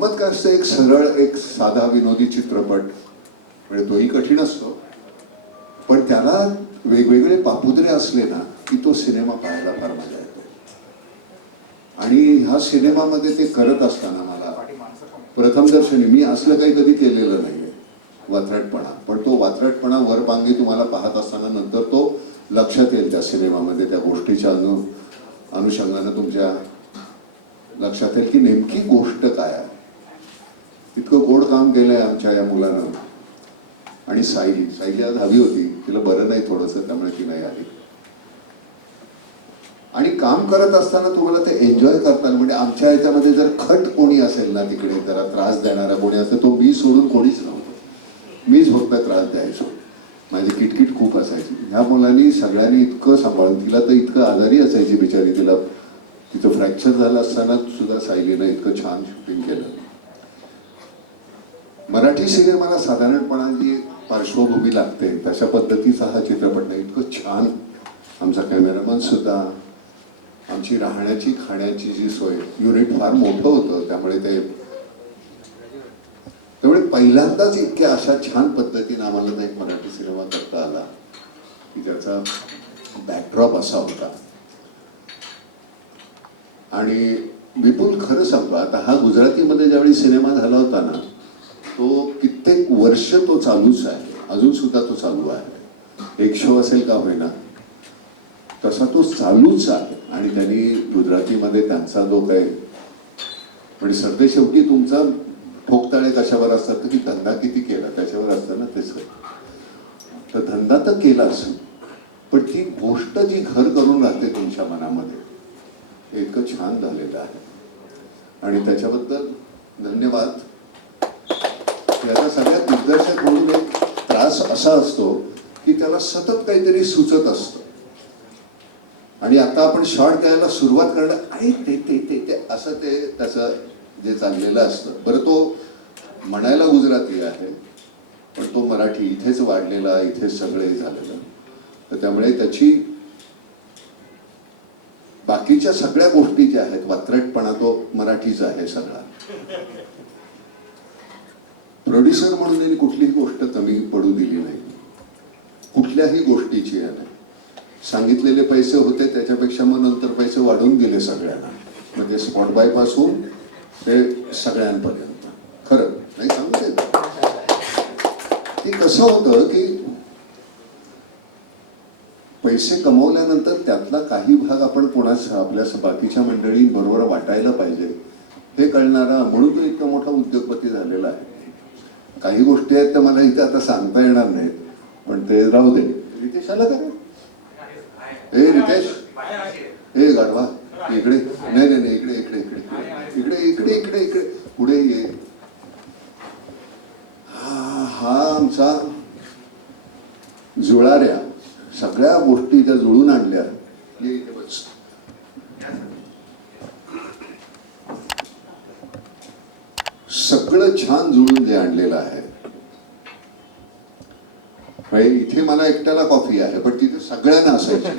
गंमत काय असते? एक सरळ एक साधा विनोदी चित्रपट. म्हणजे तोही कठीण असतो. पण त्याला वेगवेगळे पापुद्रे असले ना की तो सिनेमा पाहायला फार मजा येते. आणि ह्या सिनेमामध्ये ते करत असताना मला प्रथमदर्शनी मी असलं काही कधी केलेलं नाहीये. वात्रटपणा पण तो वात्रटपणा वरपांगी तुम्हाला पाहत असताना नंतर तो लक्षात येईल त्या सिनेमामध्ये त्या गोष्टीच्या अनु अनुषंगानं तुमच्या लक्षात येईल की नेमकी गोष्ट काय आहे. काम केलं काम केलंय आमच्या या मुलानं. आणि सायली सायली आज हवी होती. तिला बरं नाही थोडंसं त्यामुळे ती नाही आली. आणि काम करत असताना तुम्हाला ते एन्जॉय करताना म्हणजे आमच्या ह्याच्यामध्ये जर खट कोणी असेल ना तिकडे जरा त्रास देणारा कोणी असेल तो मी सोडून कोणीच नव्हतो. मीच फक्त त्रास द्यायचो. माझी किटकिट खूप असायची. ह्या मुलांनी सगळ्यांनी इतकं सांभाळून तिला तर इतकं आजारी असायची बिचारी तिला तिचं फ्रॅक्चर झालं असताना सुद्धा सायलीनं इतकं छान शूटिंग केलं. मराठी सिनेमाला साधारणपणाची पार्श्वभूमी लागते तशा पद्धतीचा हा चित्रपट नाही. इतकं छान आमचा कॅमेरामन सुद्धा आमची राहण्याची खाण्याची जी सोय युनिट फार मोठं होतं. त्यामुळे ते त्यामुळे पहिल्यांदाच इतक्या अशा छान पद्धतीने आम्हाला एक मराठी सिनेमा करता आला की ज्याचा बॅकड्रॉप असा होता. आणि विपुल खरं सांगतो आता हा गुजरातीमध्ये ज्यावेळी सिनेमा झाला होता ना तो कित्येक वर्ष तो चालूच आहे. अजून सुद्धा तो चालू आहे. एक शो असेल का होईना? तसा तो चालूच आहे. आणि त्यांनी गुजरातीमध्ये त्यांचा जो काही म्हणजे सरते शेवटी तुमचा ठोकताळे कशावर असतात की धंदा किती केला? त्याच्यावर असतं ना ते सर तर धंदा तर केलाच पण ती गोष्ट जी घर करून राहते तुमच्या मनामध्ये इतकं छान झालेलं आहे. आणि त्याच्याबद्दल धन्यवाद. त्याचा सगळ्यात दिग्दर्शक म्हणून एक त्रास असा असतो की त्याला सतत काहीतरी सुचत असतं. आणि आता आपण शॉर्ट घ्यायला सुरुवात करणं आई ते ते ते ते असं ते त्याचं जे चाललेलं असतं. बरं तो म्हणायला गुजराती आहे पण तो मराठी इथेच वाढलेला इथेच सगळे झालेलं. तर त्यामुळे त्याची बाकीच्या सगळ्या गोष्टी ज्या आहेत वात्रटपणा तो मराठीचा आहे सगळा. प्रोड्युसर म्हणून त्यांनी कुठलीही गोष्ट कमी पडू दिली नाही. कुठल्याही गोष्टीची आहे नाही सांगितलेले पैसे होते त्याच्यापेक्षा मग नंतर पैसे वाढवून दिले सगळ्यांना. म्हणजे स्पॉट बायपासून ते सगळ्यांपर्यंत. खरं. नाही सांगते ते कसं होतं की पैसे कमवल्यानंतर त्यातला काही भाग आपण कोणाच आपल्या बाकीच्या बाकीच्या मंडळींबरोबर वाटायला पाहिजे. हे कळणारा म्हणून तो इतका मोठा उद्योगपती झालेला आहे. काही गोष्टी आहेत त्या मला इथे आता सांगता येणार नाहीत पण ते राहू दे. रितेश आला का हे रितेश. हे गाढवा इकडे. नाही नाही नाही इकडे इकडे इकडे. इकडे इकडे इकडे इकडे. पुढे ये. हा हा आमचा जुळाऱ्या. सगळ्या गोष्टी त्या जुळून आणल्या. ये इथे बस. सगळं छान जुळून जे आणलेलं आहे. म्हणजे इथे मला एकट्याला कॉफी आहे पण तिथे सगळ्यांना असायची.